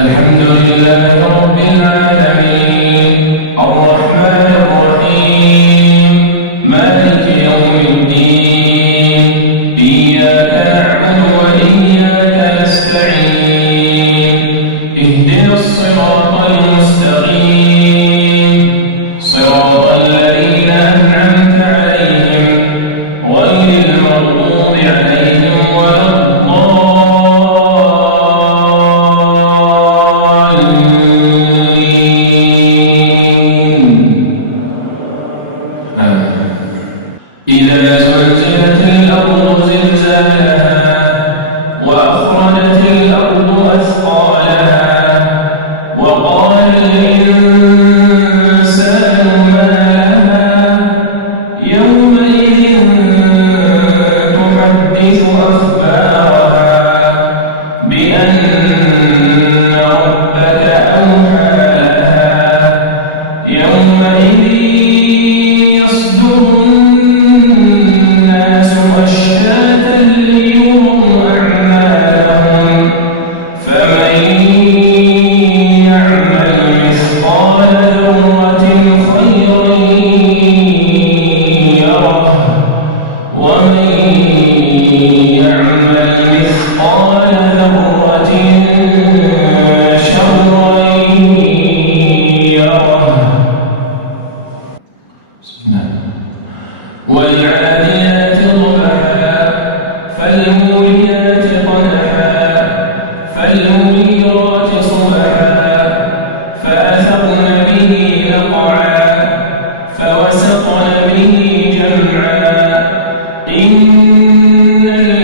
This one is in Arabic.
الحمد لله رب العالمين الرحمن الرحيم مالك يوم الدين إياك نعبد وإياك نستعين اهدنا الصراط المستقيم صراط الذين أنعمت عليهم غير المغضوب عليهم ولا إذا زلزلت الأرض زلزالها وأخرجت الأرض أثقالها وقال الإنسان ما لها يومئذ تحدث أخبارها بأن ربك أوحى لها يومئذ يصدر الناس أشتاتا ليروا أعمالهم فمن يعمل مثقال ذرة خيرا يره ومن يعمل مثقال ذرة شرا يره. والعاديات ضبحا فالموريات قدحا فالمغيرات صبحا فأثرن به نقعا فوسطن به جمعا إن